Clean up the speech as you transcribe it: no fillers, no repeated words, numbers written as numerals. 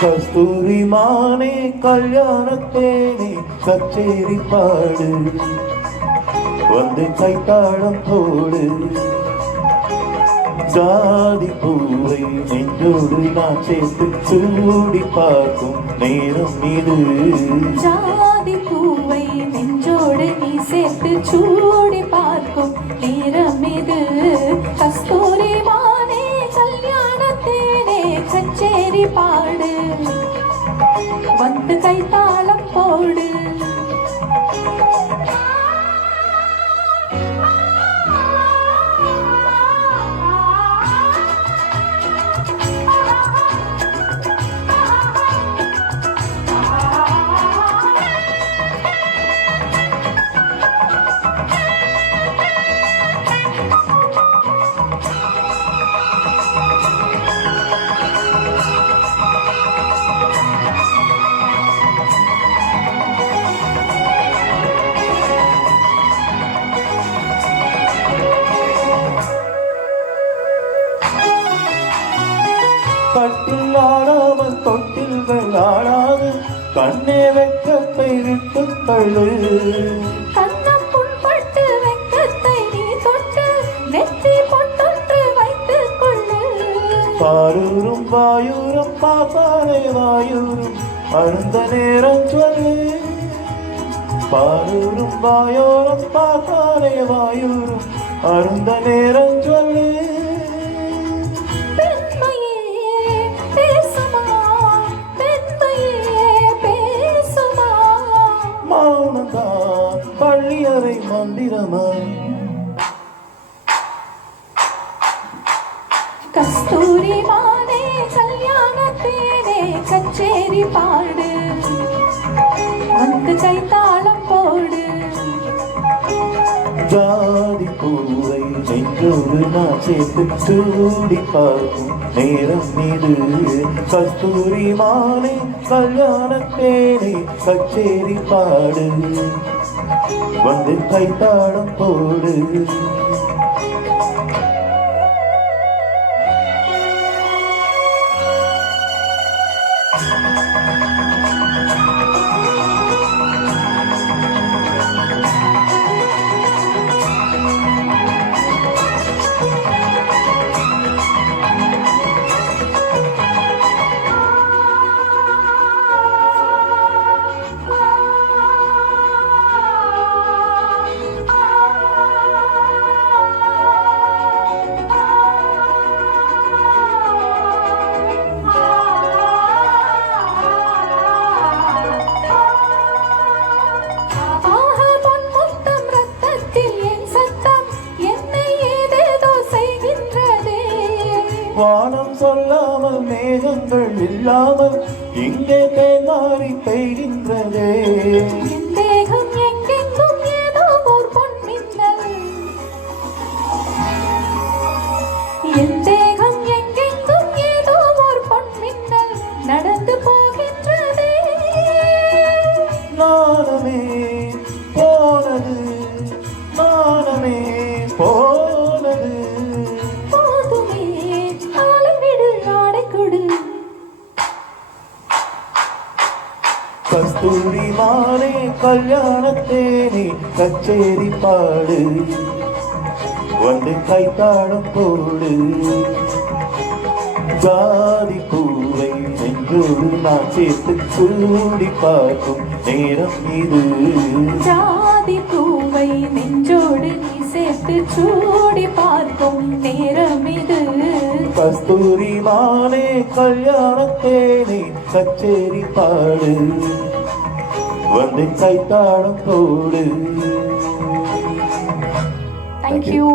கஸ்தூரி மானே கல்யாணத்தேனே கச்சேரி பாடு வந்து கைத்தாளம் போடு ஜாதி பூவை நெஞ்சோடு நான் சேர்த்து சூடி பார்க்கும் நேரம் இது ஜாதி பூவை நெஞ்சோடு நீ சேர்த்து சூடி பார்க்கும் நேரம் இது கஸ்தூரி மானே கல்யாணத்தேனே கச்சேரி பாடு வந்து கைத்தாளம் போடு கட்டில் ஆடாமல் தொட்டில்கள் ஆடாது கண்ணே வெக்கத்தை விட்டு தள்ளு கண்ணம் புண்பட்டு வெக்கத்தை நீ தொட்டு நெற்றி பொட்டொன்று வைத்துக் கொள்ளு பாரூரும் வாயூரும் பார்த்தாலே வாயூரும் அருந்த நேரம் சொல்லு பாரூரும் வாயோரம் பார்த்தாலே வாயூரும் அருந்த நேரம் சொல்லு மௌனம்தான் பள்ளியறை மந்திரமாய் கஸ்தூரி மானே கல்யாணத்தேனே கச்சேரி பாடு வந்து கைத்தாளம் போடு ஜாதி பூவை நெஞ்சோடு நான் சேர்த்து சூடி பார்க்கும் நேரம் இது கஸ்தூரி மானே கல்யாணத்தேனே கச்சேரி பாடு வந்து கைத்தாளம் போடு வானம் சொல்லாமல் மேகங்கள் இல்லாமல் இங்கே தேங்காரி பெய்கின்றதே தேகம் எங்கெங்கும் ஏதோ ஒரு பொன்மின்னல் என் தேகம் எங்கெங்கும் ஏதோ ஒரு பொன்மின்னல் நடந்து போகின்றதே நானமே போனது நானமே போனது கஸ்தூரி மானே கல்யாணத்தேனே கச்சேரி பாடு வந்து கைத்தாளம் போடு ஜாதி பூவை நெஞ்சோடு நான் சேர்த்து சூடி பார்க்கும் நேரம் இது ஜாதி பூவை நெஞ்சோடு நீ சேர்த்து சூடி பார்க்கும் நேரம் இது கஸ்தூரி மானே கல்யாணத்தேனே கச்சேரி பாடு வந்து கைத்தாளம் போடு. Thank you.